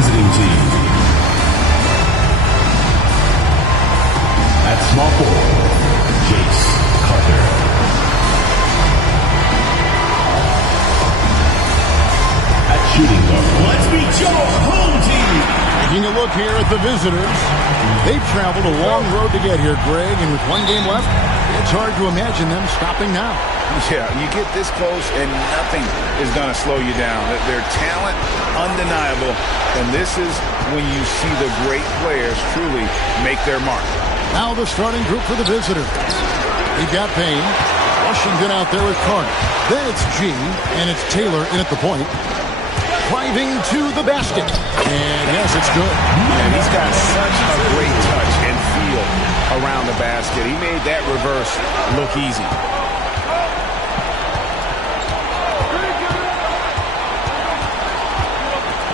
visiting team. At small forward, Jace Carter. At shooting guard, let's meet your home team. Taking a look here at the visitors. They've traveled a long road to get here, Greg, and with one game left, it's hard to imagine them stopping now. Yeah, you get this close and nothing is going to slow you down. Their talent, undeniable, and this is when you see the great players truly make their mark. Now the starting group for the visitors. We've got Payne, Washington out there with Carter. Then it's G, and it's Taylor in at the point. Driving to the basket. And yes, it's good. And he's got such a great touch and feel around the basket. He made that reverse look easy.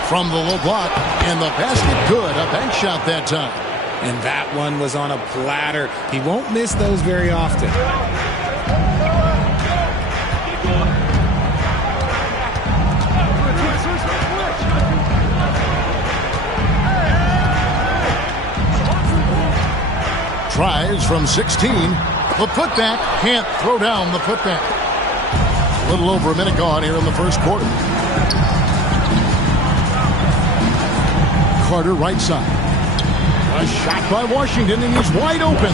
From the low block, and the basket good. A bank shot that time. And that one was on a platter. He won't miss those very often. Tries from 16. The putback can't throw down the putback. A little over a minute gone here in the first quarter. Carter right side. A shot by Washington, and he's wide open.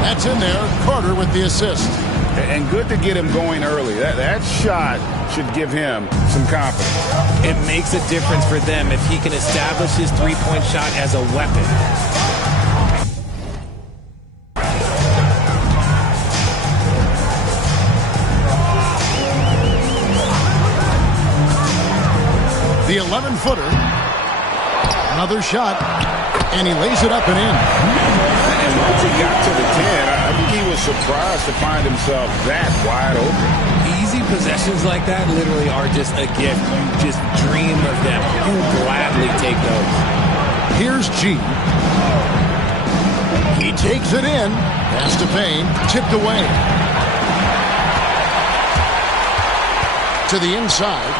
That's in there. Carter with the assist. And good to get him going early. That shot should give him some confidence. It makes a difference for them if he can establish his three-point shot as a weapon. The 11-footer. Another shot. And he lays it up and in. And once he got to the 10, I think he was surprised to find himself that wide open. Easy possessions like that literally are just a gift. You just dream of them. You gladly take those. Here's G. He takes it in. Pass to Payne. Tipped away. To the inside.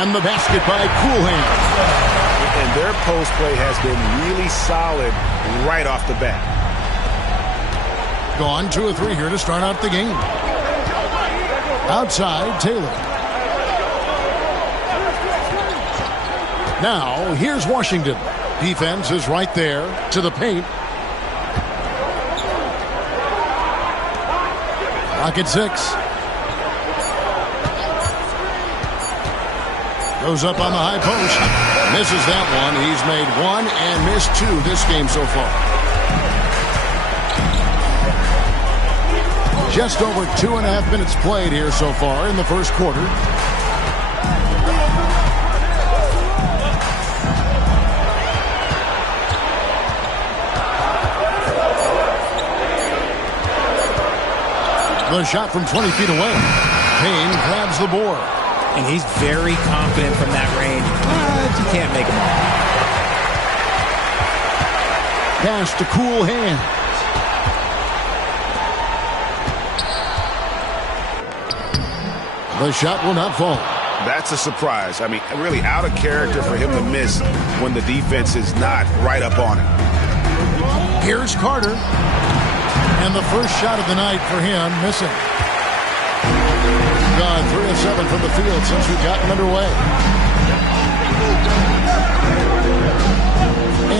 And the basket by Coolhand. And their post play has been really solid right off the bat. Gone 2 or 3 here to start out the game. Outside, Taylor. Now, here's Washington. Defense is right there to the paint. Clock at 6. Goes up on the high post. Misses that one. He's made 1 and missed 2 this game so far. Just over 2.5 minutes played here so far in the first quarter. The shot from 20 feet away. Payne grabs the board. And he's very confident from that range, but you can't make him all. Pass to Coolhand. The shot will not fall. That's a surprise. I mean, really out of character for him to miss when the defense is not right up on him. Here's Carter. And the first shot of the night for him, missing. Gone 3 of 7 from the field since we've gotten underway.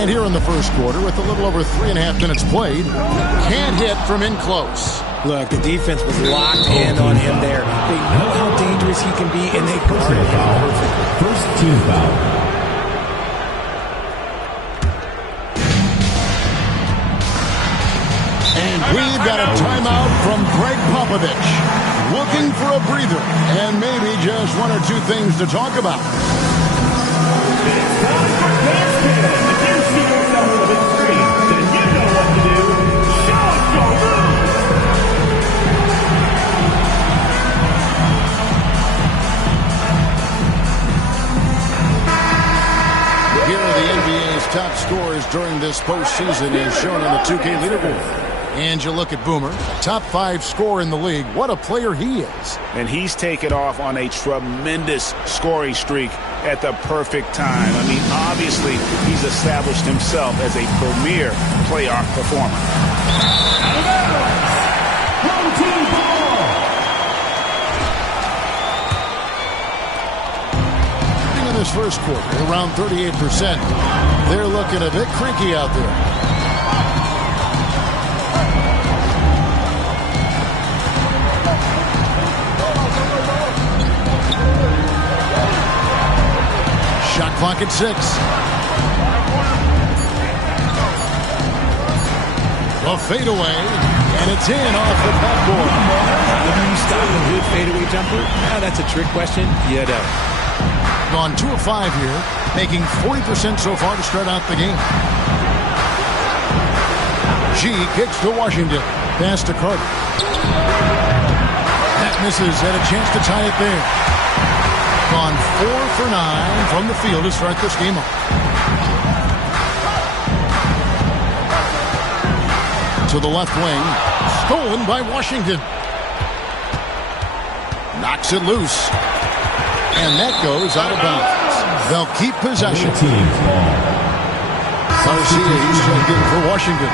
And here in the first quarter, with a little over 3.5 minutes played, can't hit from in close. Look, the defense was locked in on him there. They know how dangerous he can be, and they guarded him. First team foul. And we've got a timeout from Greg Popovich. Looking for a breather and maybe just 1 or 2 things to talk about. It's time for basket. If you see yourself on the big screen, then you know what to do. Show us your move. Here are the NBA's top scorers during this postseason as shown on the 2K leaderboard. And you look at Boomer, top 5 scorer in the league. What a player he is. And he's taken off on a tremendous scoring streak at the perfect time. I mean, obviously, he's established himself as a premier playoff performer. Out of bounds. Home team ball. In this first quarter, around 38%. They're looking a bit cranky out there. Shot clock at 6. A fadeaway, and it's in off the backboard. How do you stop a good fadeaway jumper? That's a trick question. You don't. Gone 2 of 5 here, making 40% so far to start out the game. G kicks to Washington. Pass to Carter. That misses, had a chance to tie it there. Gone 4 for 9 from the field to start this game off. To the left wing. Stolen by Washington. Knocks it loose. And that goes out of bounds. They'll keep possession. Garcia, he's checked in for Washington.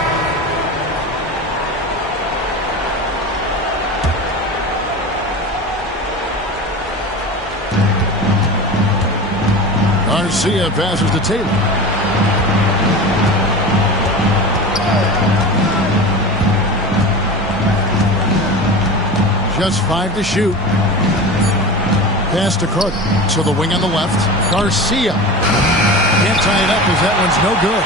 Garcia passes to Taylor. Just 5 to shoot. Pass to Carter. To the wing on the left. Garcia. Can't tie it up as that one's no good.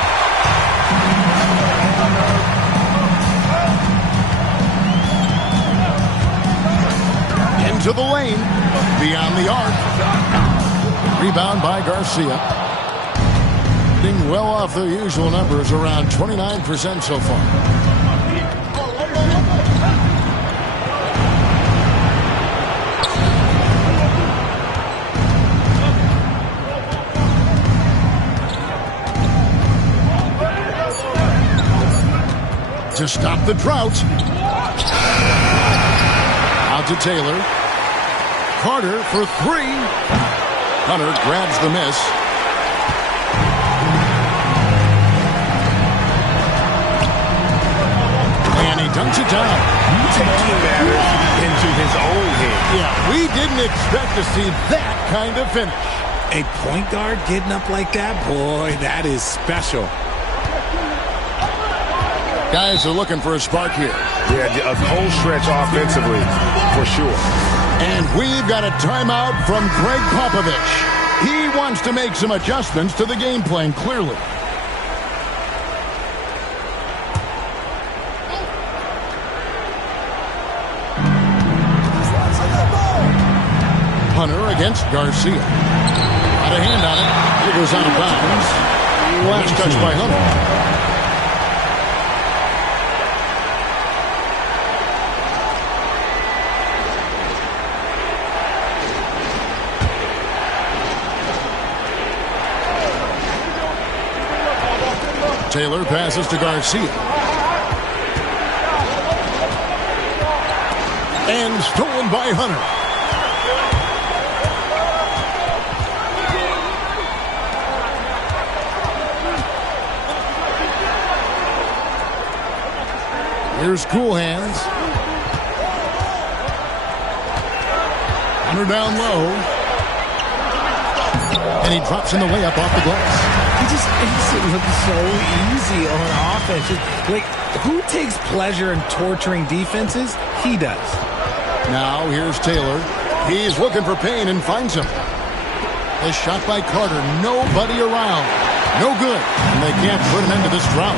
Into the lane. Beyond the arc. Rebound by Garcia. Getting well off their usual numbers, around 29% so far. To stop the drought. Out to Taylor. Carter for 3. Hunter grabs the miss. And he dunks it down. Taking matters into his own head. Yeah, we didn't expect to see that kind of finish. A point guard getting up like that? Boy, that is special. Guys are looking for a spark here. Yeah, a cold stretch offensively, for sure. And we've got a timeout from Greg Popovich. He wants to make some adjustments to the game plan, clearly. Hunter against Garcia. Got a hand on it. It goes out of bounds. Last touch by Hunter. Taylor passes to Garcia. And stolen by Hunter. Here's Cool Hands. Hunter down low. And he drops in the layup off the glass. He just makes it look so easy on offense. Like, who takes pleasure in torturing defenses? He does. Now, here's Taylor. He's looking for Payne and finds him. A shot by Carter. Nobody around. No good. And they can't put an end to this drought.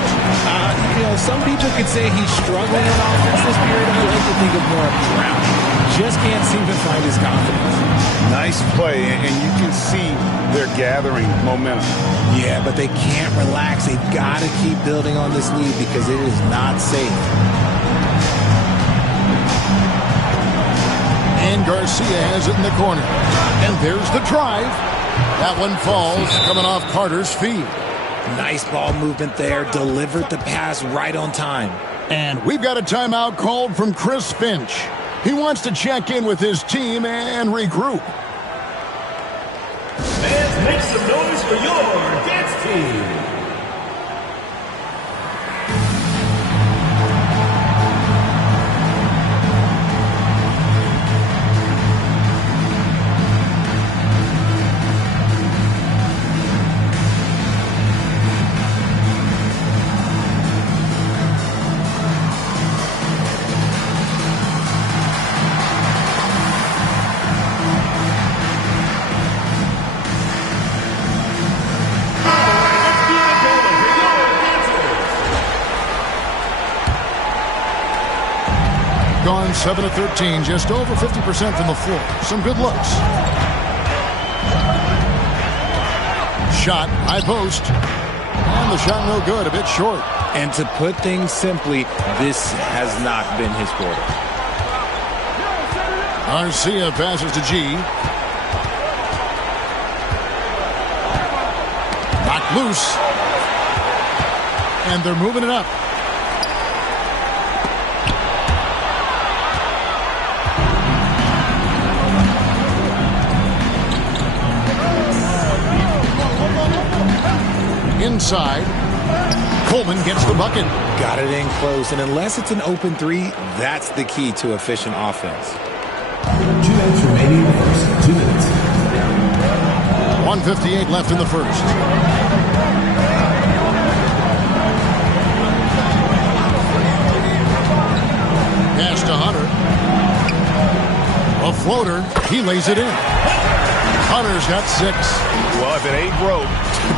Some people could say he's struggling in offense this period. I like to think of more of drought. Just can't seem to find his confidence. Nice play, and you can see they're gathering momentum. Yeah, but they can't relax. They've got to keep building on this lead because it is not safe. And Garcia has it in the corner. And there's the drive. That one falls, coming off Carter's feet. Nice ball movement there. Delivered the pass right on time. And we've got a timeout called from Chris Finch. He wants to check in with his team and regroup. Fans, make some noise for your dance team. Gone 7 of 13, just over 50% from the floor. Some good looks. Shot, high post. And the shot no good, a bit short. And to put things simply, this has not been his quarter. Garcia passes to G. Knocked loose. And they're moving it up. Inside, Coleman gets the bucket. Got it in close, and unless it's an open three, that's the key to efficient offense. 2 minutes remaining in the first. 2 minutes. 1:58 left in the first. Pass to Hunter. A floater. He lays it in. Hunter's got 6. Well, if it ain't broke,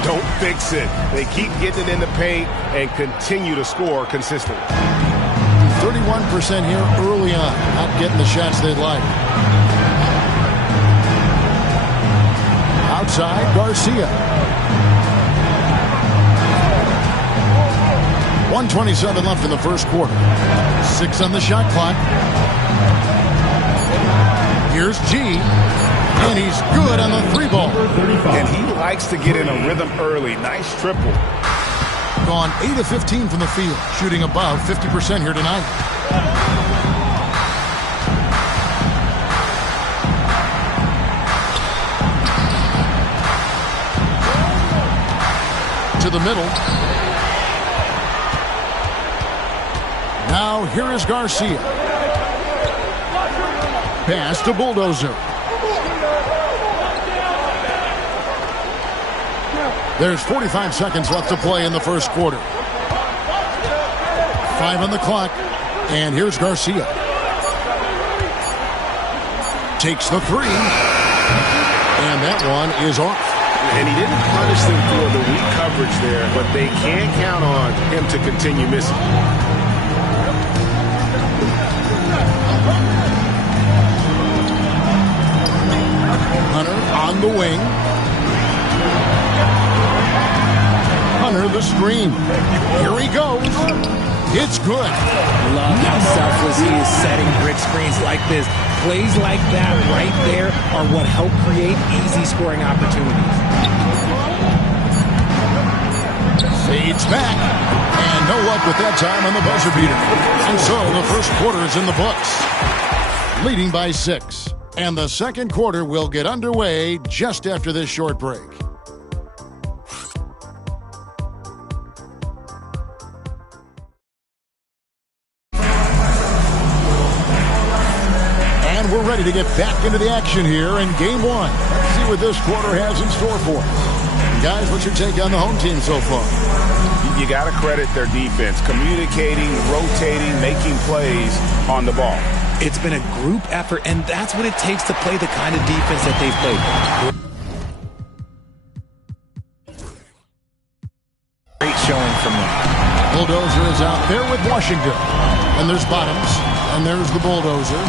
don't fix it. They keep getting it in the paint and continue to score consistently. 31% here early on. Not getting the shots they'd like. Outside, Garcia. 1:27 left in the first quarter. 6 on the shot clock. Here's G. And he's good on the 3-ball. And he likes to get in a rhythm early. Nice triple. Gone 8 of 15 from the field. Shooting above 50% here tonight. To the middle. Now here is Garcia. Pass to Bulldozer. There's 45 seconds left to play in the first quarter. 5 on the clock. And here's Garcia. Takes the 3. And that one is off. And he didn't punish them for the weak coverage there, but they can't count on him to continue missing. Hunter on the wing. Hunter the screen. Here he goes. It's good. Love how selfless he is setting brick screens like this. Plays like that right there are what help create easy scoring opportunities. Fades back. And no luck with that time on the buzzer beater. And so the first quarter is in the books. Leading by 6. And the second quarter will get underway just after this short break. And we're ready to get back into the action here in game 1. Let's see what this quarter has in store for us. And guys, what's your take on the home team so far? You got to credit their defense, communicating, rotating, making plays on the ball. It's been a group effort, and that's what it takes to play the kind of defense that they've played. Great showing from them. Bulldozer is out there with Washington. And there's Bottoms, and there's the Bulldozer.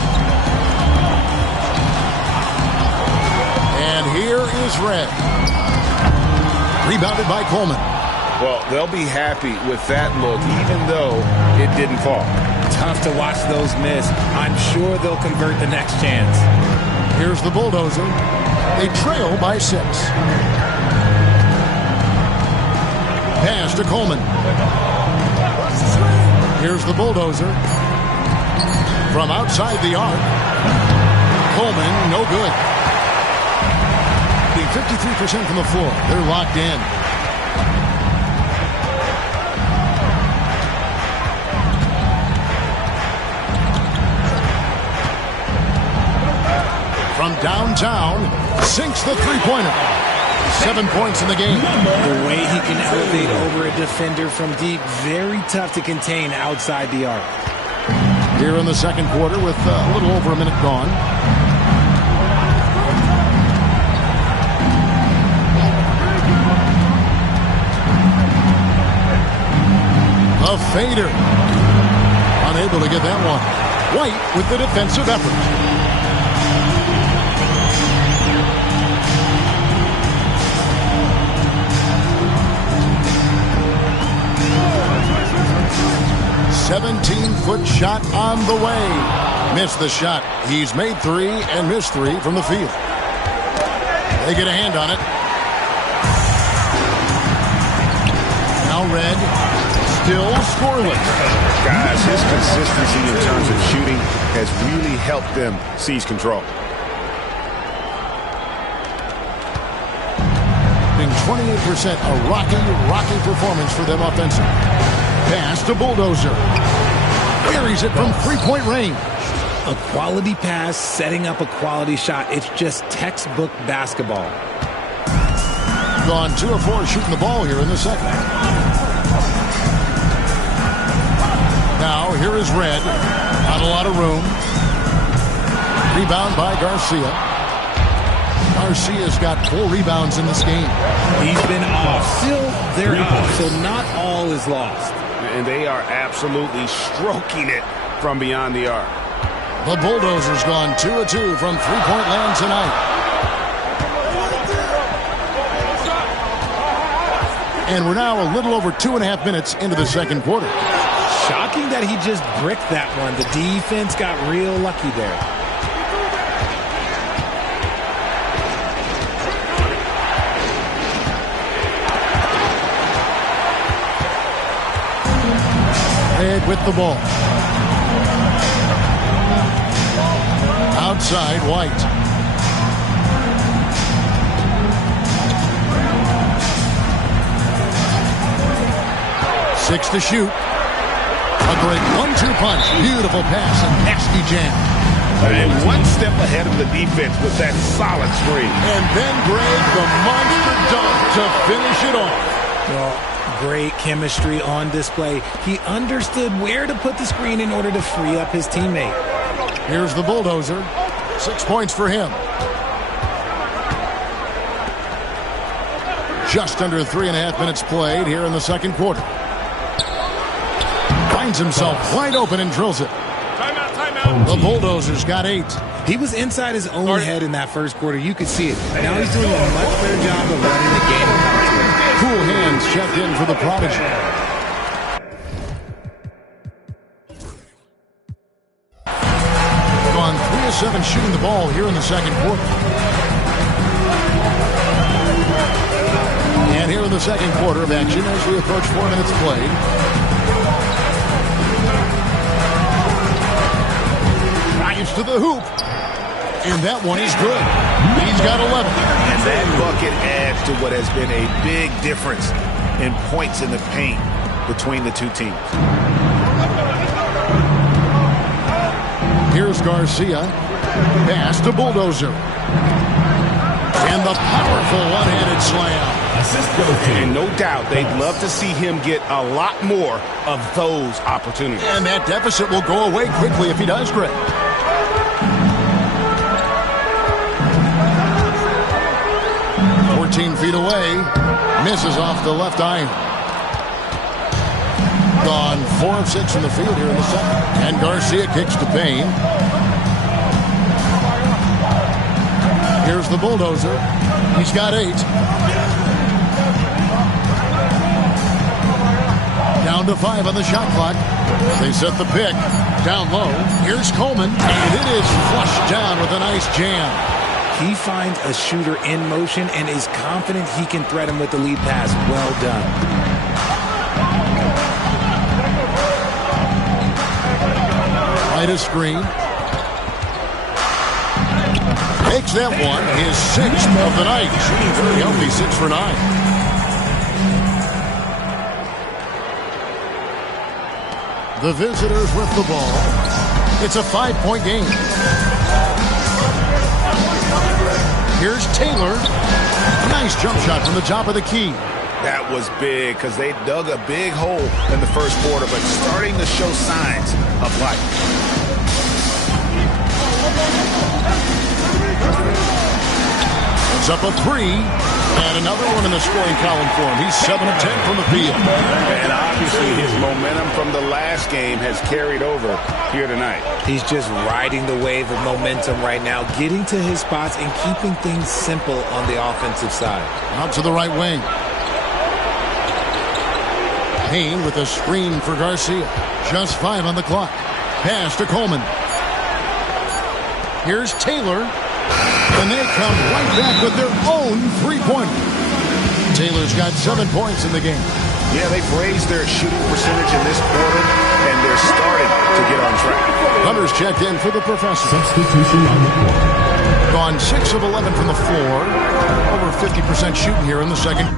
And here is Red. Rebounded by Coleman. Well, they'll be happy with that look, even though it didn't fall. Tough to watch those miss. I'm sure they'll convert the next chance. Here's the Bulldozer. They trail by 6. Pass to Coleman. Here's the bulldozer. From outside the arc. Coleman, no good. The 53% from the floor. They're locked in. From downtown, sinks the three-pointer. 7 points in the game. The way he can elevate over a defender from deep, very tough to contain outside the arc. Here in the second quarter with a little over a minute gone. A fader. Unable to get that one. White with the defensive effort. Foot shot on the way. Missed the shot. He's made three and missed three from the field. They get a hand on it. Now Red. Still scoreless. Guys, his consistency in terms of shooting has really helped them seize control. Being 28%, a rocky performance for them offensively. Pass to Bulldozer. Carries it from three-point range. A quality pass, setting up a quality shot. It's just textbook basketball. Gone 2 of 4 shooting the ball here in the second. Now here is Red. Not a lot of room. Rebound by Garcia. Garcia's got 4 rebounds in this game. He's been off. Still, they're up, so not all is lost. And they are absolutely stroking it from beyond the arc. The Bulldozers gone 2 of 2 from three-point land tonight. And we're now a little over 2.5 minutes into the second quarter. Shocking that he just bricked that one. The defense got real lucky there. Red with the ball. Outside, White. Six to shoot. A great 1-2 punch. Beautiful pass and nasty jam. And one step ahead of the defense with that solid screen. And then Greg, the monster dunk to finish it off. Well, great chemistry on display. He understood where to put the screen in order to free up his teammate. Here's the Bulldozer. 6 points for him. Just under 3.5 minutes played here in the second quarter. Finds himself wide open and drills it. Timeout. The Bulldozers got 8. He was inside his own head in that first quarter. You could see it. Now he's doing a much better job of running the game. Cool hands checked in for the Prodigy. Gone 3 of 7 shooting the ball here in the second quarter. And here in the second quarter of action as we approach 4 minutes played. Drives to the hoop. And that one is good. He's got 11. And that bucket adds to what has been a big difference in points in the paint between the two teams. Here's Garcia. Pass to Bulldozer. And the powerful one-handed slam. And no doubt they'd love to see him get a lot more of those opportunities. And that deficit will go away quickly if he does, Greg. Feet away, misses off the left iron. Gone 4 of 6 from the field here in the second. And Garcia kicks to Payne. Here's the Bulldozer. He's got 8. Down to 5 on the shot clock. They set the pick. Down low. Here's Coleman. And it is flushed down with a nice jam. He finds a shooter in motion and is confident he can threat him with the lead pass. Well done. Midas screen. Makes that one his 6th of the night. Very healthy, 6 for 9. The visitors with the ball. It's a 5-point game. Here's Taylor. Nice jump shot from the top of the key. That was big because they dug a big hole in the first quarter, but starting to show signs of life. It's up a 3, and another one in the scoring column for him. He's 7 of 10 from the field. And obviously his momentum from the last game has carried over here tonight. He's just riding the wave of momentum right now, getting to his spots and keeping things simple on the offensive side. Out to the right wing. Payne with a screen for Garcia. Just 5 on the clock. Pass to Coleman. Here's Taylor. And they come right back with their own 3-pointer. Taylor's got 7 points in the game. Yeah, they've raised their shooting percentage in this quarter, and they're starting to get on track. Hunter's checked in for the professor. Substitution on the court. Gone 6 of 11 from the floor. Over 50% shooting here in the second.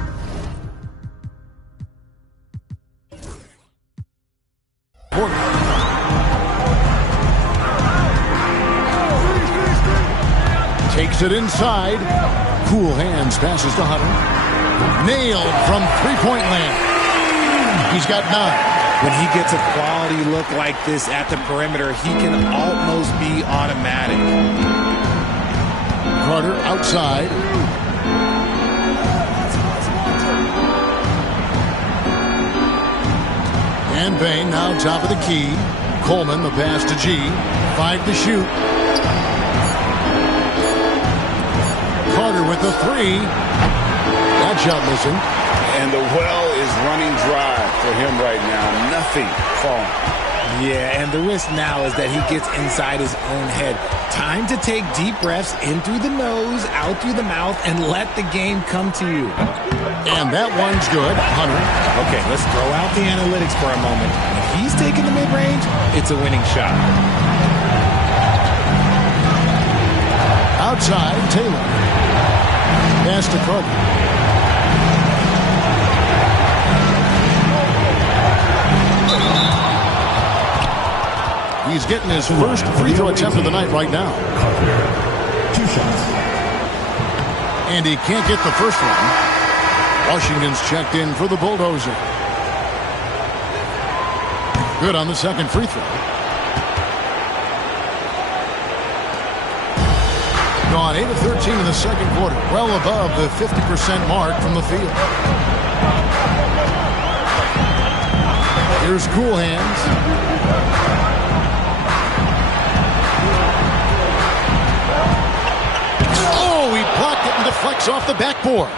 Takes it inside. Cool hands, passes to Hunter. Nailed from three-point land. He's got 9. When he gets a quality look like this at the perimeter, he can almost be automatic. Carter outside. And Payne now top of the key. Coleman, the pass to G. 5 to shoot. Carter with the 3. That shot missing. And the well is running dry for him right now. Nothing falling. Yeah, and the risk now is that he gets inside his own head. Time to take deep breaths in through the nose, out through the mouth, and let the game come to you. And that one's good. Hunter. Okay, let's throw out the analytics for a moment. If he's taking the mid-range, it's a winning shot. Outside, Taylor. Pass to Carter. He's getting his first free throw attempt of the night right now. 2 shots. And he can't get the first one. Washington's checked in for the Bulldozer. Good on the second free throw. Gone 8 of 13 in the second quarter. Well above the 50% mark from the field. Here's Cool Hands. Oh, he blocked it and deflects off the backboard.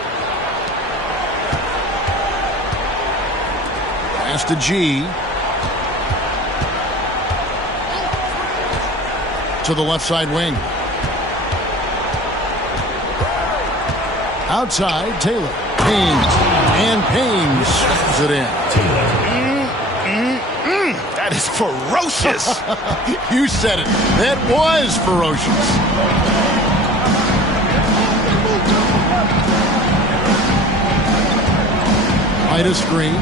Pass to G. To the left side wing. Outside, Taylor. Payne. And Payne slams it in. That is ferocious. You said it. That was ferocious. Midas screen.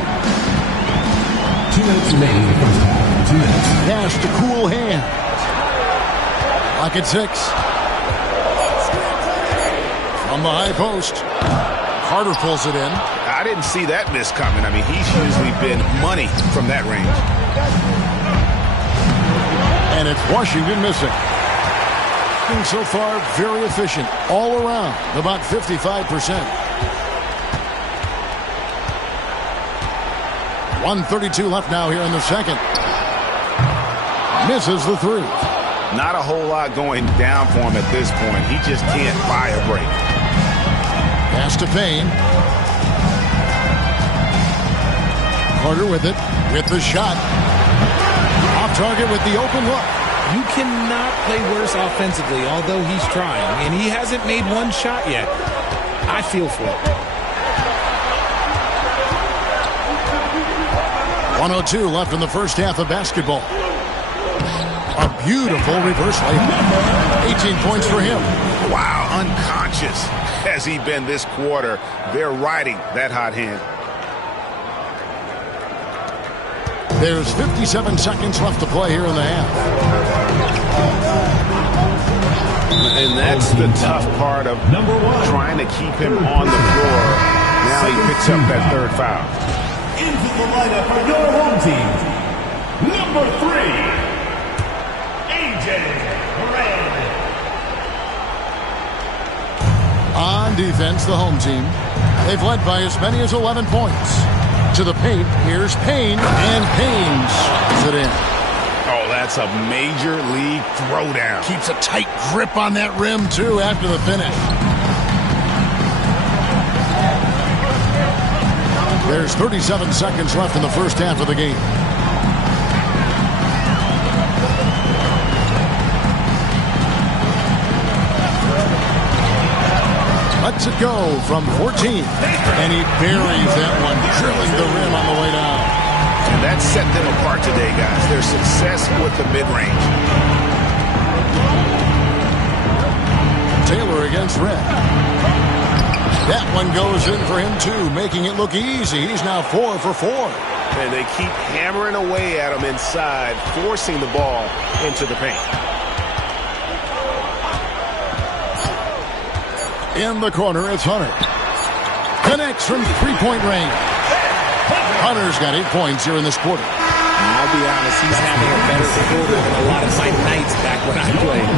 2 minutes remaining in the first half. 2 minutes. Pass to Cool Hand. Lock at 6. From the high post. Carter pulls it in. I didn't see that miss coming. I mean, he's usually been money from that range. And it's Washington missing. And so far, very efficient all around, about 55%. 1:32 left now here in the second. Misses the 3. Not a whole lot going down for him at this point. He just can't buy a break. Pass to Payne. Carter with it, with the shot. Off target with the open look. You cannot play worse offensively, although he's trying, and he hasn't made one shot yet. I feel for it. 1:02 left in the first half of basketball. A beautiful reverse layup. 18 points for him. Wow, unconscious has he been this quarter. They're riding that hot hand. There's 57 seconds left to play here in the half. And that's the tough part of trying to keep him on the floor. Now he picks up that third foul. Into the lineup for your home team, number 3, AJ Red. On defense, the home team. They've led by as many as 11 points. To the paint, here's Payne, and Payne slots it in. Oh, that's a major league throwdown. Keeps a tight grip on that rim, too, after the finish. There's 37 seconds left in the first half of the game. Lets it go from 14. And he buries that one, drilling the rim on the way down. And that set them apart today, guys. Their success with the mid-range. Taylor against Red. That one goes in for him, too, making it look easy. He's now 4 for 4. And they keep hammering away at him inside, forcing the ball into the paint. In the corner, it's Hunter. Connects from three-point range. Hunter's got 8 points here in this quarter. I'll be honest, he's having a better quarter than a lot of my nights back when I played.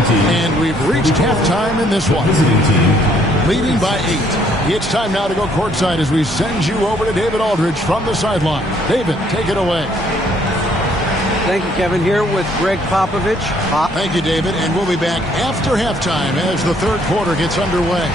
And we've reached halftime in this one. Leading by 8. It's time now to go courtside as we send you over to David Aldridge from the sideline. David, take it away. Thank you, Kevin. Here with Greg Popovich. Thank you, David. And we'll be back after halftime as the third quarter gets underway.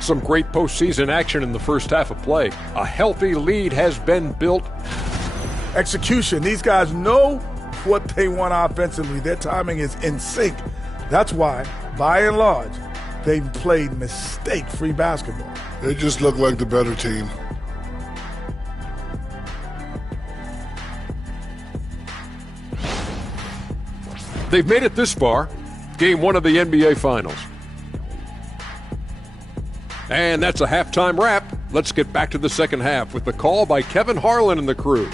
Some great postseason action in the first half of play. A healthy lead has been built. Execution. These guys know what they want offensively. Their timing is in sync. That's why, by and large, they've played mistake-free basketball. They just look like the better team. They've made it this far. Game 1 of the NBA Finals. And that's a halftime wrap. Let's get back to the second half with the call by Kevin Harlan and the crew.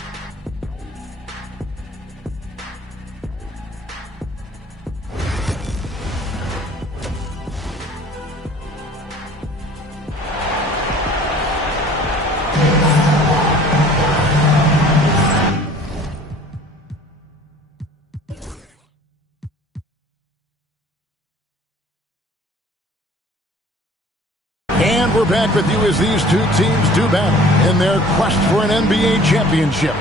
And we're back with you as these two teams do battle in their quest for an NBA championship.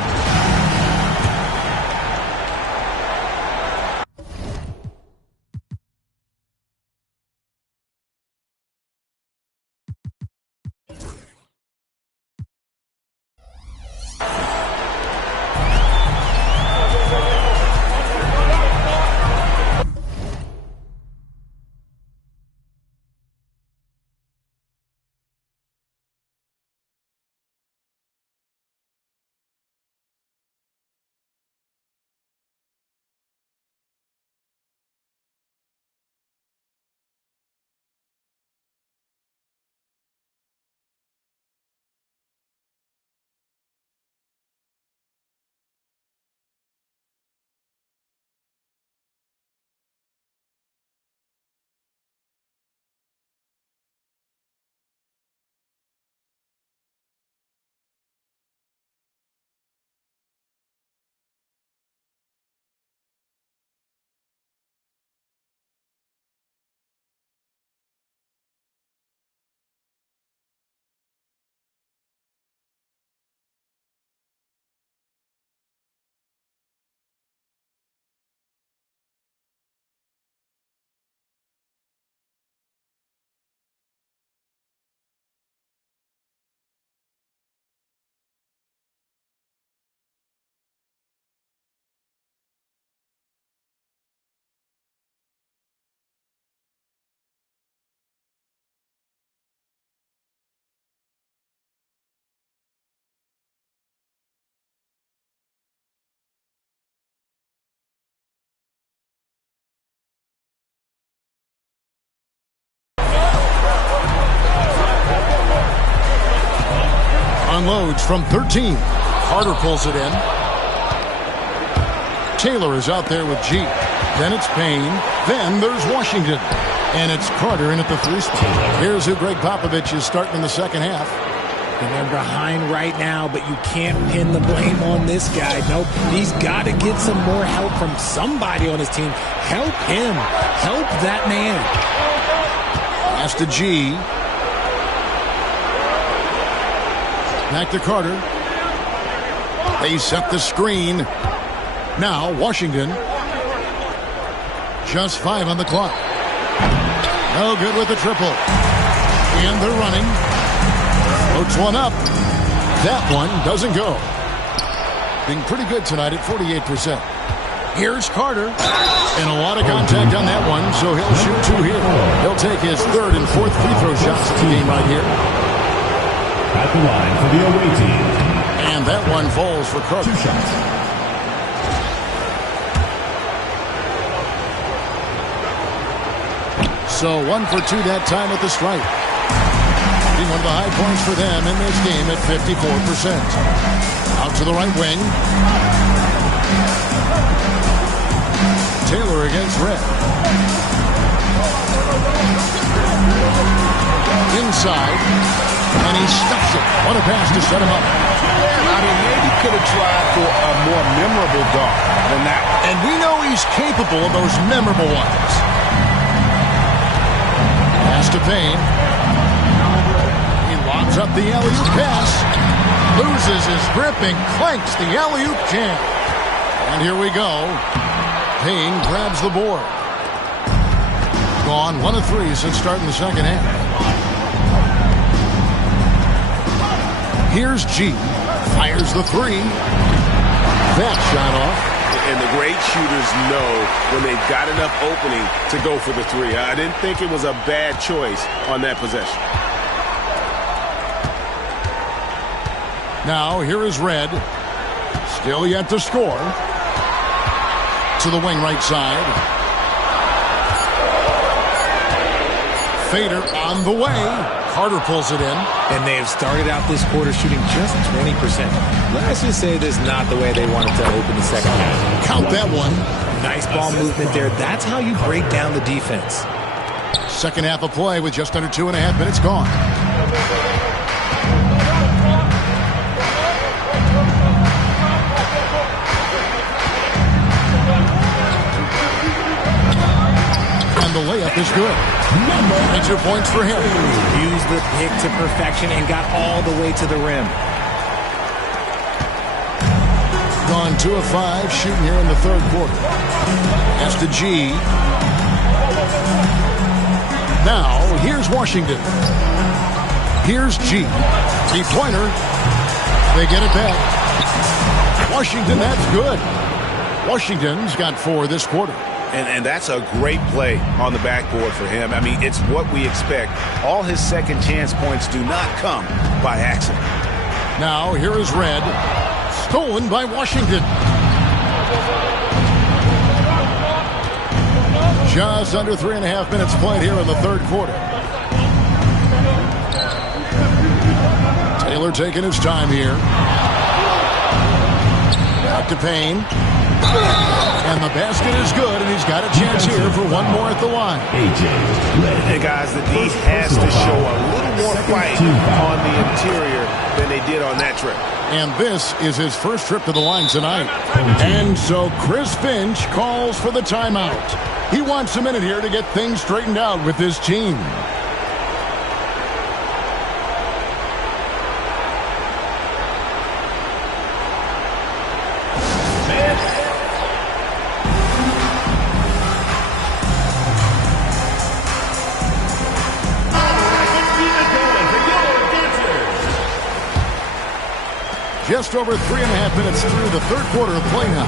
Unloads from 13. Carter pulls it in. Taylor is out there with G. Then it's Payne. Then there's Washington. And it's Carter in at the 3 spot. Here's who Greg Popovich is starting in the second half. And they're behind right now, but you can't pin the blame on this guy. Nope, he's got to get some more help from somebody on his team. Help him. Help that man. Pass to G. Back to Carter. They set the screen. Now Washington. Just 5 on the clock. No good with the triple. And they're running. Floats one up. That one doesn't go. Being pretty good tonight at 48%. Here's Carter. And a lot of contact on that one, so he'll shoot 2 here. He'll take his 3rd and 4th free throw shots of the game right here. At the line for the away team. And that one falls for Carter. 2 shots. So 1 for 2 that time at the stripe. Being one of the high points for them in this game at 54%. Out to the right wing. Taylor against Red. Inside. And he stuffs it. What a pass to set him up. I mean, maybe could have tried for a more memorable dunk than that. And we know he's capable of those memorable ones. Pass to Payne. He lobs up the alley-oop pass. Loses his grip and clanks the alley-oop jam. And here we go. Payne grabs the board. Gone 1 of 3 since starting the second half. Here's G. Fires the 3. That shot off. And the great shooters know when they've got enough opening to go for the 3. I didn't think it was a bad choice on that possession. Now here is Red. Still yet to score. To the wing right side. Fader on the way. Carter pulls it in. And they have started out this quarter shooting just 20%. Let's just say this is not the way they wanted to open the second half. Count that one. Nice ball movement there. That's how you break down the defense. Second half of play with just under 2.5 minutes gone. And the layup is good. 22 points for him. Used the pick to perfection and got all the way to the rim. Gone 2 of 5 shooting here in the third quarter. Pass to G. Now, here's Washington. Here's G. 3-pointer. They get it back. Washington, that's good. Washington's got 4 this quarter. And that's a great play on the backboard for him. I mean, it's what we expect. All his second chance points do not come by accident. Now, here is Red. Stolen by Washington. Just under 3.5 minutes played here in the third quarter. Taylor taking his time here. Back to Payne. And the basket is good, and he's got a chance here for one more at the line. Hey, guys, the D has to show a little more fight on the interior than they did on that trip. And this is his first trip to the line tonight. And so Chris Finch calls for the timeout. He wants a minute here to get things straightened out with his team. Just over 3.5 minutes through the third quarter of play now.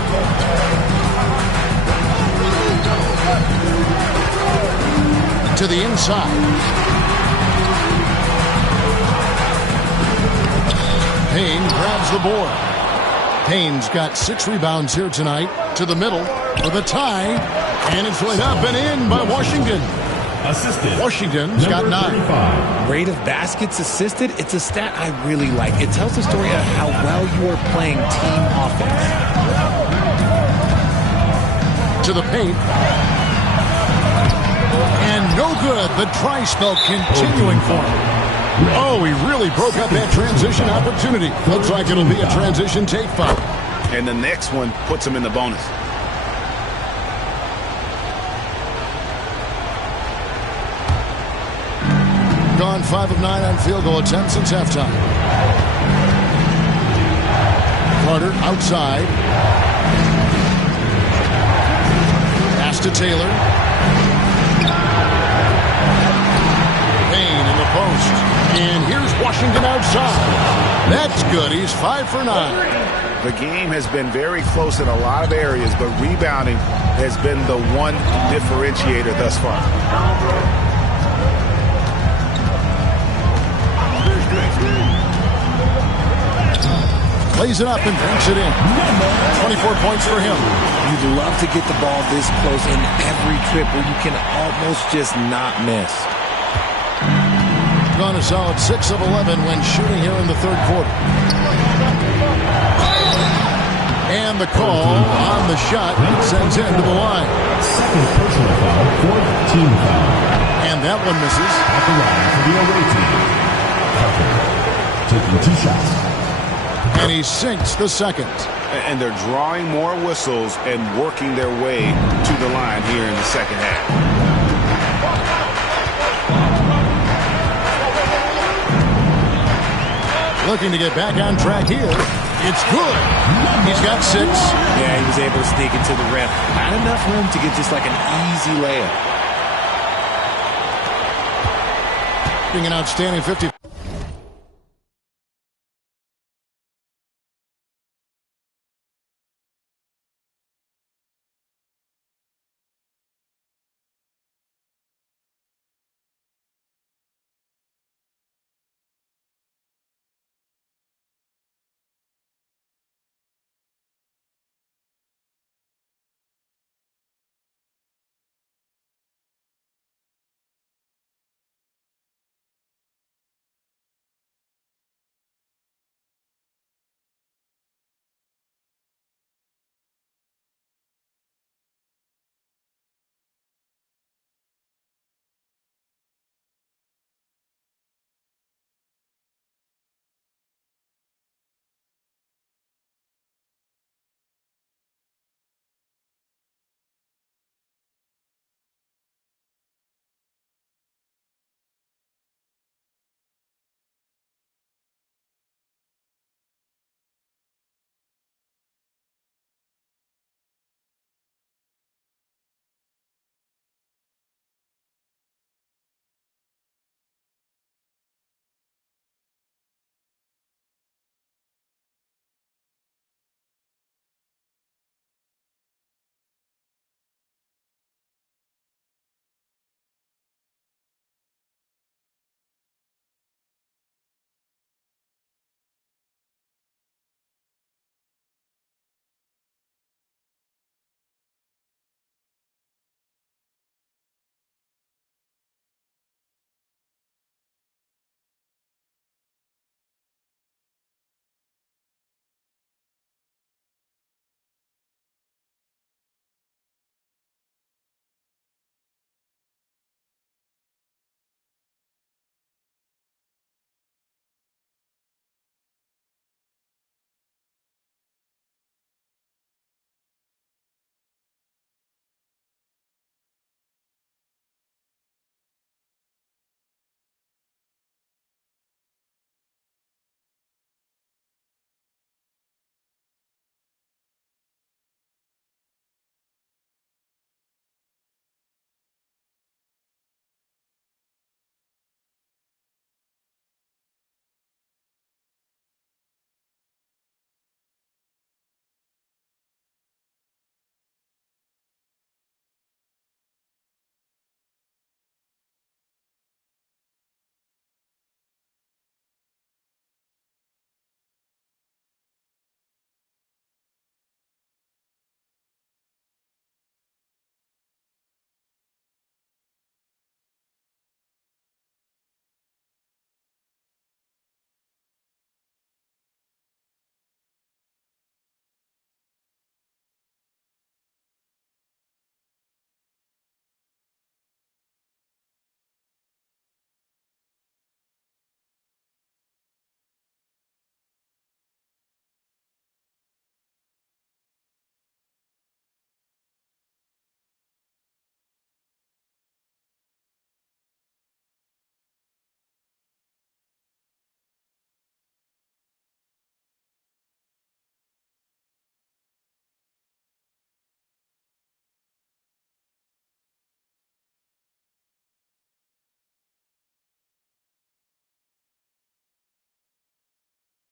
To the inside. Payne grabs the board. Payne's got 6 rebounds here tonight. To the middle with a tie. And it's laid up and in by Washington. assisted. Washington's got 9. 35. Rate of baskets assisted, it's a stat I really like. It tells the story of how well you are playing team offense. To the paint. And no good. The try spell continuing for him. Oh, he really broke up that transition opportunity. Looks like it'll be a transition take foul. And the next one puts him in the bonus. Gone 5 of 9 on field goal attempts since halftime. Carter outside. Pass to Taylor. Payne in the post. And here's Washington outside. That's good. He's 5 for 9. The game has been very close in a lot of areas, but rebounding has been the one differentiator thus far. Plays it up and banks it in. 24 points for him. You'd love to get the ball this close in every trip where you can almost just not miss. Gone a solid 6 of 11 when shooting here in the third quarter. And the call on the shot sends him to the line. Second personal foul, fourth team foul. And that one misses. At the line for the away team. Parker taking 2 shots. And he sinks the second. And they're drawing more whistles and working their way to the line here in the second half. Looking to get back on track here. It's good. He's got 6. Yeah, he was able to sneak into the rim. Not enough room to get just like an easy layup. Being an outstanding 50.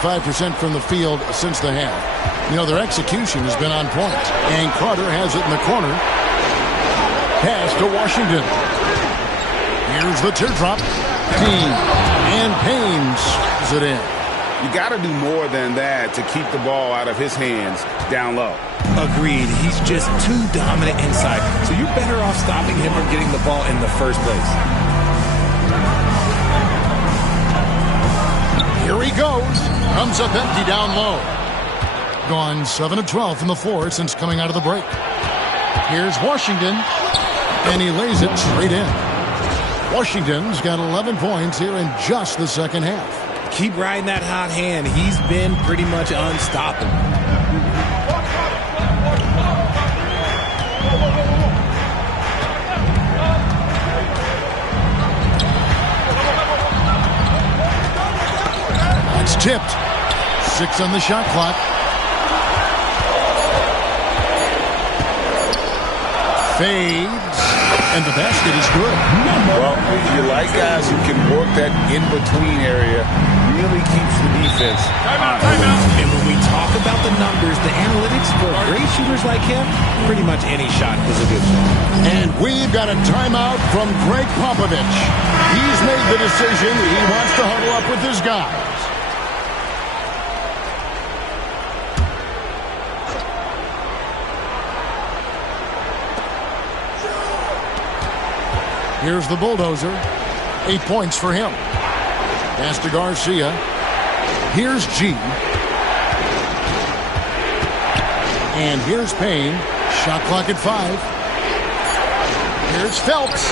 5% from the field since the half. You know, their execution has been on point. And Carter has it in the corner. Pass to Washington. Here's the teardrop. Payne. And Payne scores it in. You got to do more than that to keep the ball out of his hands down low. Agreed. He's just too dominant inside. So you're better off stopping him from getting the ball in the first place. Here he goes. Comes up empty down low. Gone 7 of 12 from the floor since coming out of the break. Here's Washington. And he lays it straight in. Washington's got 11 points here in just the second half. Keep riding that hot hand. He's been pretty much unstoppable. It's tipped. 6 on the shot clock. Fades. And the basket is good. Well, you like guys who can work that in-between area. Really keeps the defense honest. And when we talk about the numbers, the analytics for great shooters like him, pretty much any shot is a good shot. And we've got a timeout from Greg Popovich. He's made the decision. He wants to huddle up with his guys. Here's the bulldozer. 8 points for him. Pass to Garcia. Here's G. And here's Payne. Shot clock at 5. Here's Phelps.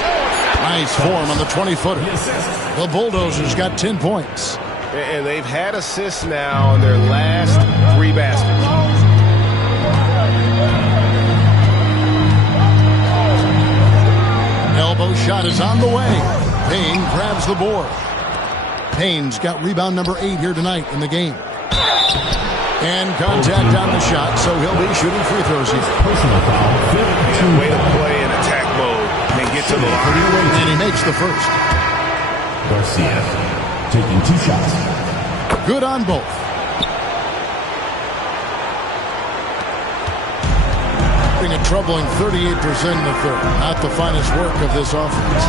Nice form on the 20-footer. The Bulldozers got 10 points. And they've had assists now in their last 3 baskets. Elbow shot is on the way. Payne grabs the board. Payne's got rebound number 8 here tonight in the game. And contact on the shot, so he'll be shooting free throws here. Way to play in attack mode and get to the line. And he makes the first. Garcia taking 2 shots. Good on both. A troubling 38% in the third. Not the finest work of this offense.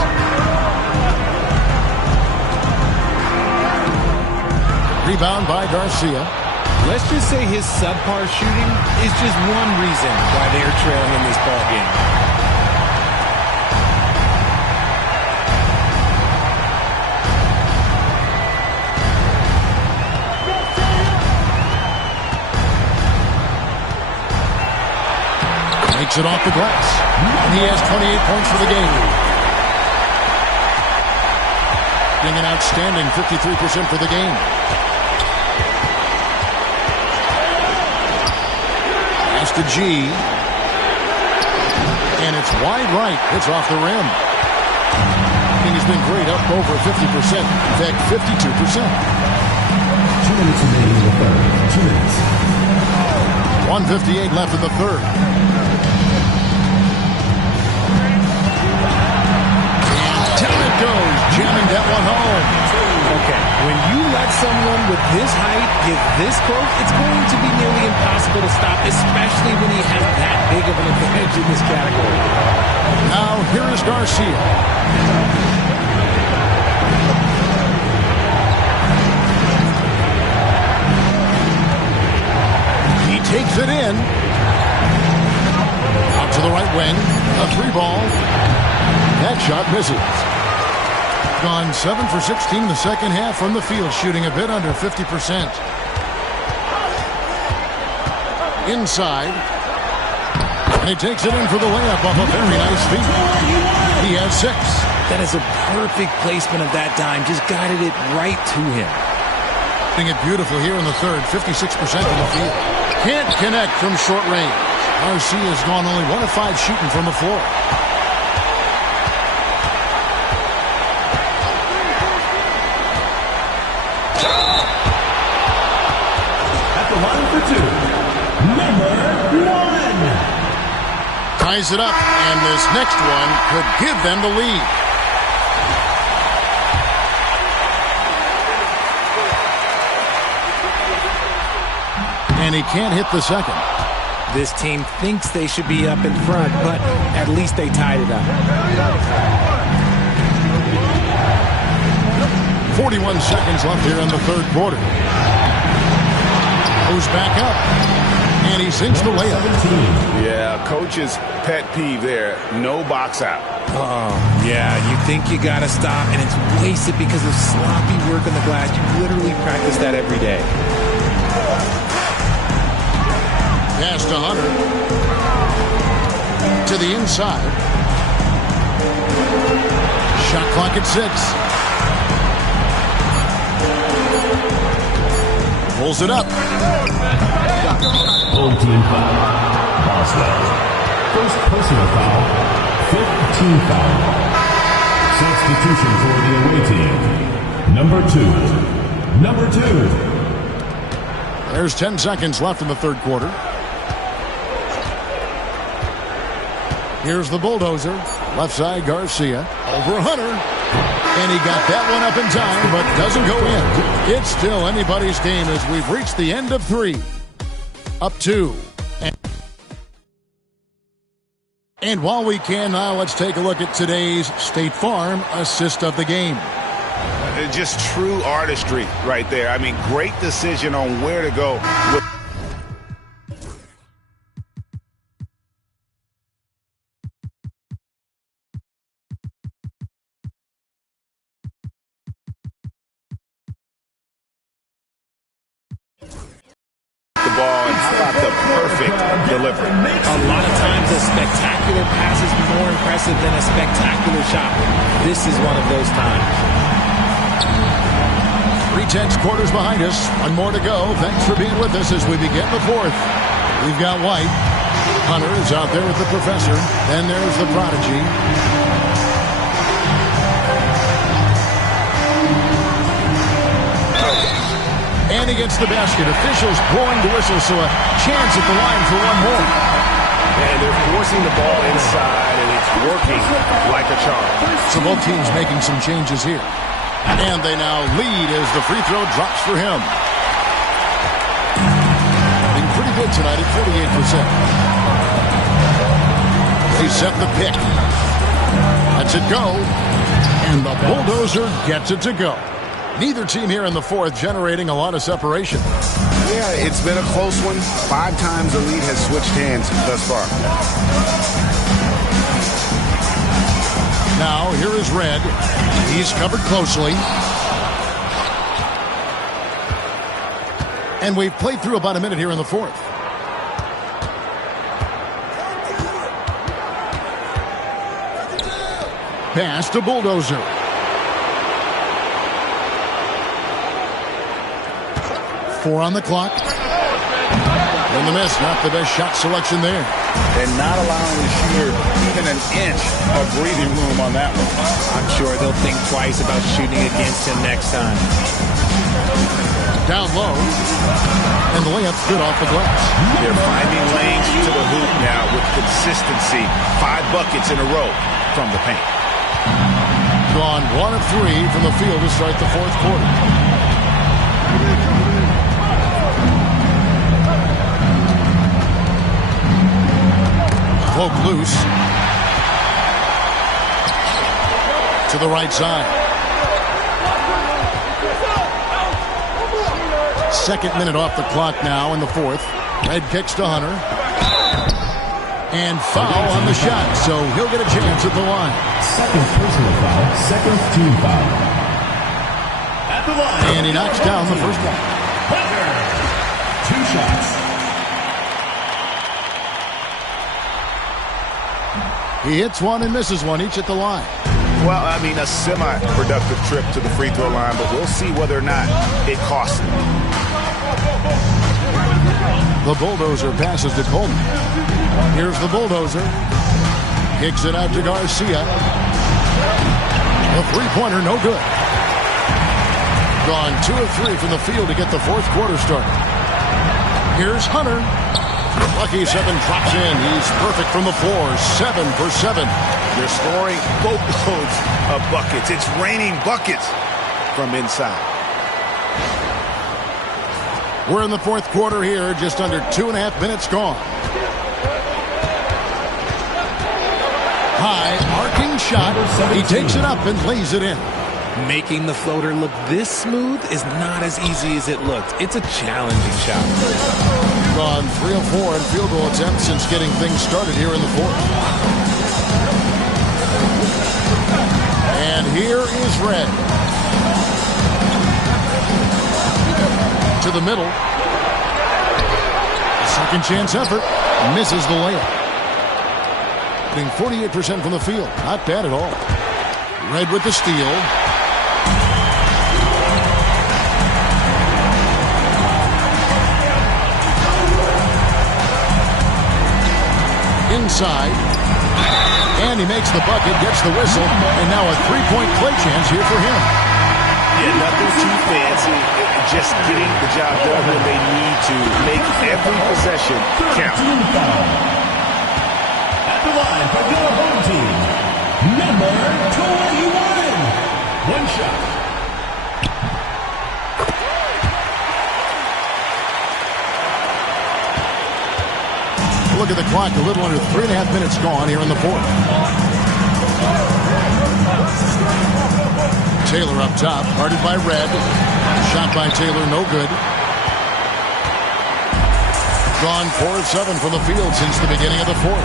Rebound by Garcia. Let's just say his subpar shooting is just one reason why they're trailing in this ball game. Makes it off the glass. And he has 28 points for the game. Being an outstanding 53% for the game. Pass to G. And it's wide right. It's off the rim. King has been great, up over 50%. In fact, 52%. 2 minutes remaining in the third. 2 minutes. 1:58 left in the third. Goes, jamming that one home. Okay, when you let someone with this height get this close, it's going to be nearly impossible to stop, especially when he has that big of an advantage in this category. Now, here is Garcia. He takes it in. Out to the right wing. A 3-ball. That shot misses. Gone 7 for 16 the second half from the field, shooting a bit under 50%. Inside. And he takes it in for the layup off a very nice feed. He has 6. That is a perfect placement of that dime. Just guided it right to him. Doing it beautiful here in the third. 56% from the field. Can't connect from short range. RC has gone only 1 of 5 shooting from the floor. Ties it up, and this next one could give them the lead. And he can't hit the second. This team thinks they should be up in front, but at least they tied it up. 41 seconds left here in the third quarter. Goes back up, and he sinks the layup. Yeah, coach's pet peeve there. No box out. Oh, yeah, you think you got to stop, and it's wasted because of sloppy work on the glass. You literally practice that every day. Pass to Hunter. To the inside. Shot clock at 6. Pulls it up. Home team foul. Boswell. First personal foul. 5th team foul. Substitution for the away team. Number two. There's 10 seconds left in the third quarter. Here's the bulldozer. Left side, Garcia. Over Hunter. And he got that one up in time, but doesn't go in. It's still anybody's game as we've reached the end of 3. Up 2. And while we can now, let's take a look at today's State Farm assist of the game. Just true artistry right there. I mean, great decision on where to go. The ball, and how about the perfect delivery? A lot of times a spectacular pass is more impressive than a spectacular shot. This is one of those times. 3 tenths quarters behind us. One more to go. Thanks for being with us as we begin the fourth. We've got White. Hunter is out there with the professor. Then there's the prodigy. And he gets the basket. Officials blowing the whistle, so a chance at the line for one more. And they're forcing the ball inside, and it's working like a charm. So both teams making some changes here. And they now lead as the free throw drops for him. Being pretty good tonight at 48%. They set the pick. Lets it go. And the bulldozer gets it to go. Neither team here in the fourth generating a lot of separation. Yeah, it's been a close one. 5 times the lead has switched hands thus far. Now, here is Red. He's covered closely. And we've played through about a minute here in the fourth. Pass to Bulldozer. Four on the clock. And the miss, not the best shot selection there. And not allowing the shooter even an inch of breathing room on that one. I'm sure they'll think twice about shooting against him next time. Down low. And the layup's good off the glass. They're finding lanes to the hoop now with consistency. 5 buckets in a row from the paint. Gone 1 of 3 from the field to start the fourth quarter. Poke loose. To the right side. Second minute off the clock now in the fourth. Red kicks to Hunter. And foul on the shot, so he'll get a chance at the line. Second personal foul, 2nd team foul. At the line. And he knocks down the first one. 2 shots. He hits one and misses one, each at the line. Well, I mean, a semi-productive trip to the free throw line, but we'll see whether or not it costs him. The bulldozer passes to Coleman. Here's the bulldozer. Kicks it out to Garcia. A three-pointer, no good. Gone 2 of 3 from the field to get the fourth quarter started. Here's Hunter. Lucky 7 drops in. He's perfect from the floor. 7 for 7. They're scoring boatloads of buckets. It's raining buckets from inside. We're in the fourth quarter here, just under 2.5 minutes gone. High, arcing shot. He takes it up and lays it in. Making the floater look this smooth is not as easy as it looked. It's a challenging shot. Gone 3 of 4 in field goal attempts since getting things started here in the fourth. And here is Red. To the middle. Second chance effort. Misses the layup. Getting 48% from the field. Not bad at all. Red with the steal. Inside. And he makes the bucket, gets the whistle, and now a three-point play chance here for him. Yeah, nothing too fancy. Just getting the job done when they need to. Make every possession count. At the line for your home team, number 21. One shot. Look at the clock, a little under 3.5 minutes gone here in the fourth. Taylor up top, guarded by Red. Shot by Taylor, no good. Gone 4 of 7 from the field since the beginning of the fourth.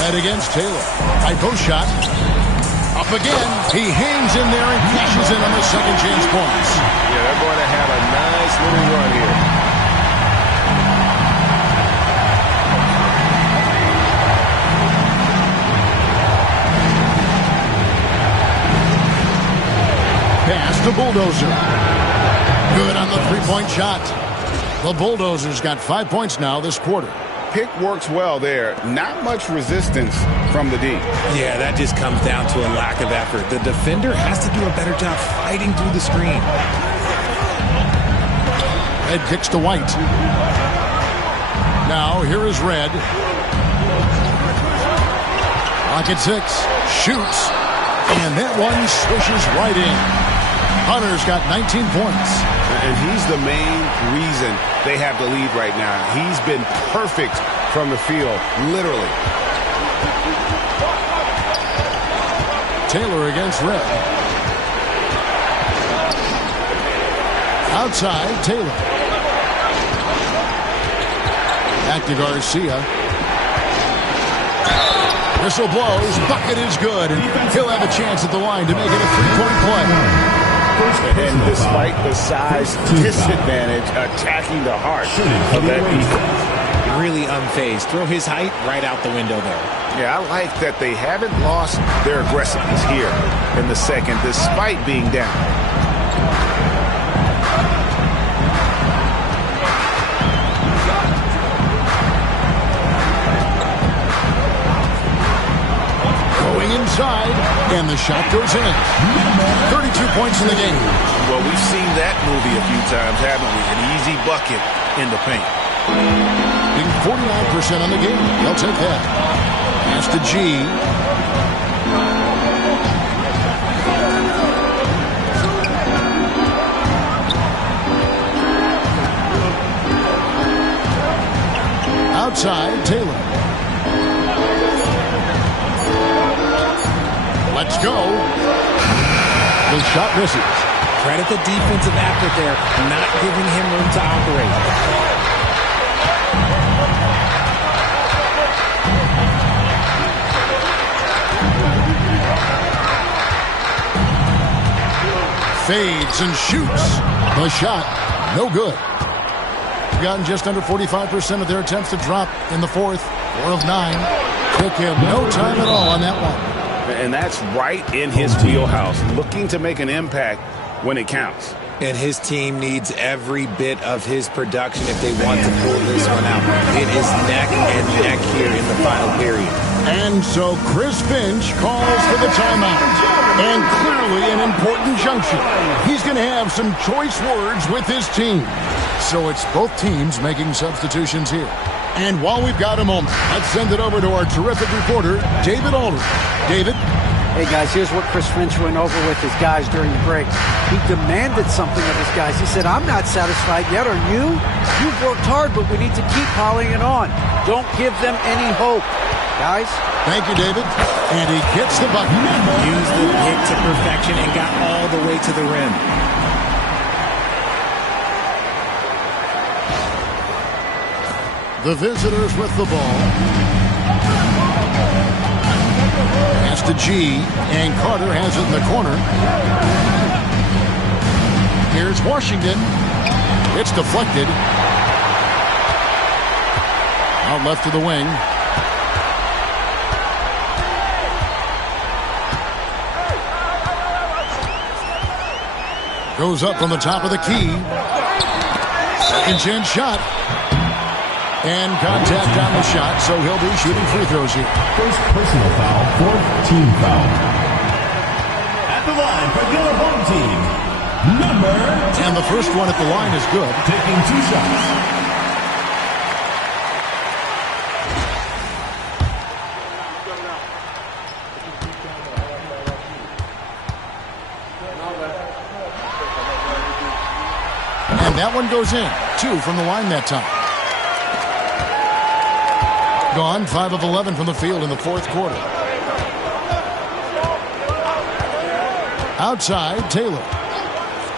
Red against Taylor. High post shot. Up again. He hangs in there and cashes in on the second chance points. Yeah, they're going to have a nice little run here. Pass to Bulldozer. Good on the three-point shot. The Bulldozers got 5 points now this quarter. Pick works well there. Not much resistance from the D. Yeah, that just comes down to a lack of effort. The defender has to do a better job fighting through the screen. Red kicks to White. Now, here is Red. Pocket 6. Shoots. And that one swishes right in. Hunter's got 19 points. And he's the main reason they have the lead right now. He's been perfect from the field, literally. Taylor against Red. Outside, Taylor. Back to Garcia. Whistle blows. Bucket is good. And he'll have a chance at the line to make it a three-point play. And despite the size disadvantage, attacking the heart of that defense. Really unfazed. Throw his height right out the window there. Yeah, I like that they haven't lost their aggressiveness here in the second, despite being down. Inside, and the shot goes in. 32 points in the game. Well, we've seen that movie a few times, haven't we? An easy bucket in the paint. Being 49% on the game. They'll take that. Pass to G. Outside, Taylor. Let's go. The shot misses. Credit the defensive effort there, not giving him room to operate. Fades and shoots. The shot, no good. They've gotten just under 45% of their attempts to drop in the fourth. 4 of 9. Took him no time at all on that one. And that's right in his wheelhouse, looking to make an impact when it counts. And his team needs every bit of his production if they want to pull this one out. It is neck and neck here in the final period. And so Chris Finch calls for the timeout. And clearly an important juncture. He's going to have some choice words with his team. So it's both teams making substitutions here. And while we've got a moment, let's send it over to our terrific reporter, David Aldridge. David? Hey, guys, here's what Chris Finch went over with his guys during the break. He demanded something of his guys. He said, I'm not satisfied yet. Are you? You've worked hard, but we need to keep piling it on. Don't give them any hope. Guys? Thank you, David. And he gets the bucket. Used the pick to perfection and got all the way to the rim. The visitors with the ball. Pass to G, and Carter has it in the corner. Here's Washington. It's deflected. Out left to the wing. Goes up from the top of the key. Second chance shot. And contact on the shot, so he'll be shooting free throws here. First personal foul, fourth team foul. At the line for your home team, number 2. And the first one at the line is good. Taking 2 shots. And that one goes in. 2 from the line that time. Gone 5 of 11 from the field in the fourth quarter. Outside, Taylor.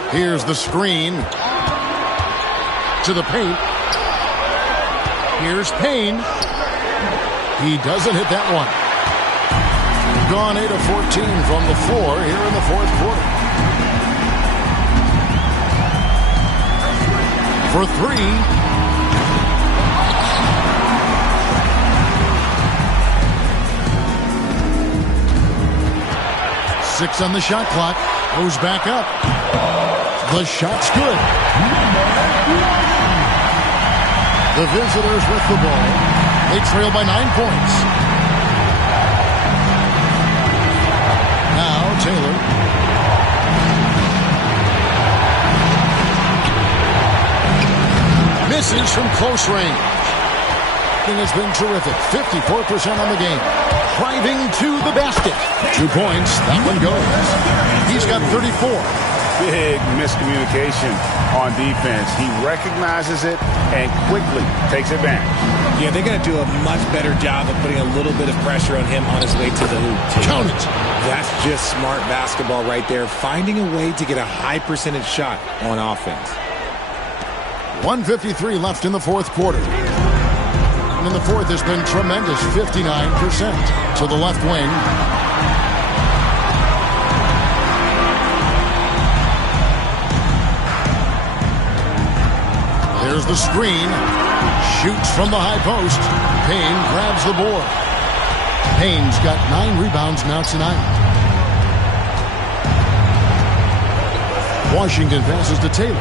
Here's the screen. To the paint. Here's Payne. He doesn't hit that one. Gone 8 of 14 from the floor here in the fourth quarter. For 3. 6 on the shot clock. Goes back up. The shot's good. The visitors with the ball. They trail by 9 points. Now Taylor. Misses from close range. Has been terrific. 54% on the game. Driving to the basket. 2 points. That one goes. He's got 34. Big miscommunication on defense. He recognizes it and quickly takes advantage. Yeah, they're going to do a much better job of putting a little bit of pressure on him on his way to the hoop. Count it. That's just smart basketball right there. Finding a way to get a high percentage shot on offense. 1:53 left in the fourth quarter. And in the fourth has been tremendous, 59%. To the left wing. There's the screen. Shoots from the high post. Payne grabs the board. Payne's got 9 rebounds now tonight. Washington passes to Taylor.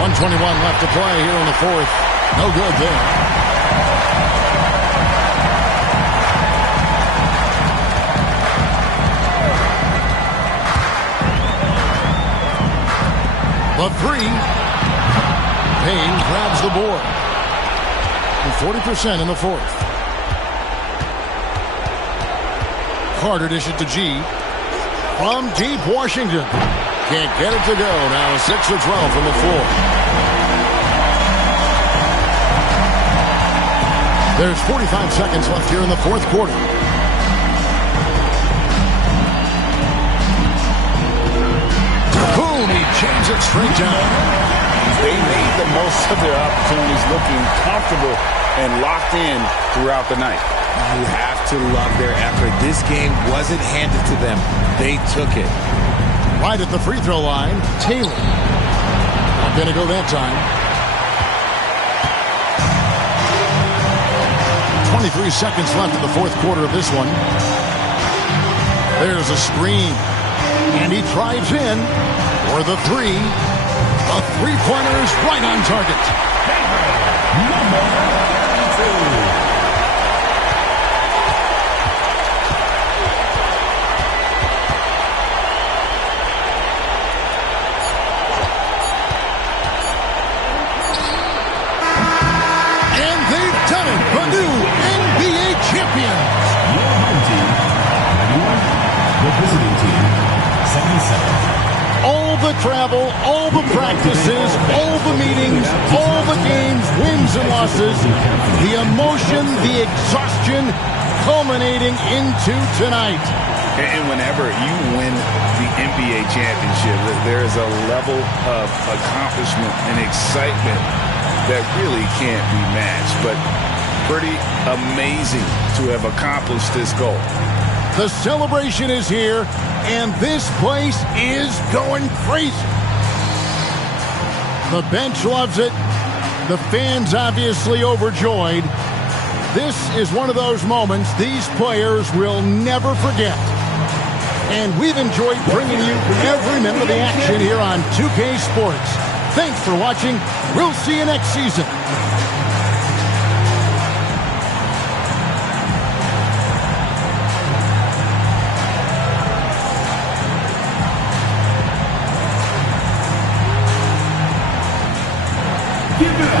1:21 left to play here in the fourth. No good there. The 3. Payne grabs the board. And 40% in the fourth. Carter dishes to G. From deep Washington. Can't get it to go. Now 6 of 12 from the floor. There's 45 seconds left here in the fourth quarter. Boom! He jams it straight down. They made the most of their opportunities, looking comfortable and locked in throughout the night. You have to love their effort. This game wasn't handed to them. They took it. Right at the free throw line, Taylor. Not going to go that time. 23 seconds left in the fourth quarter of this one. There's a screen. And he drives in for the 3. A three-pointer is right on target. Number 2. And they've done it. The new the travel, all the practices, all the meetings, all the games, wins and losses, the emotion, the exhaustion culminating into tonight. And whenever you win the NBA championship, there is a level of accomplishment and excitement that really can't be matched. But pretty amazing to have accomplished this goal. The celebration is here, and this place is going crazy. The bench loves it. The fans obviously overjoyed. This is one of those moments these players will never forget. And we've enjoyed bringing you every minute of the action here on 2K Sports. Thanks for watching. We'll see you next season. Give it up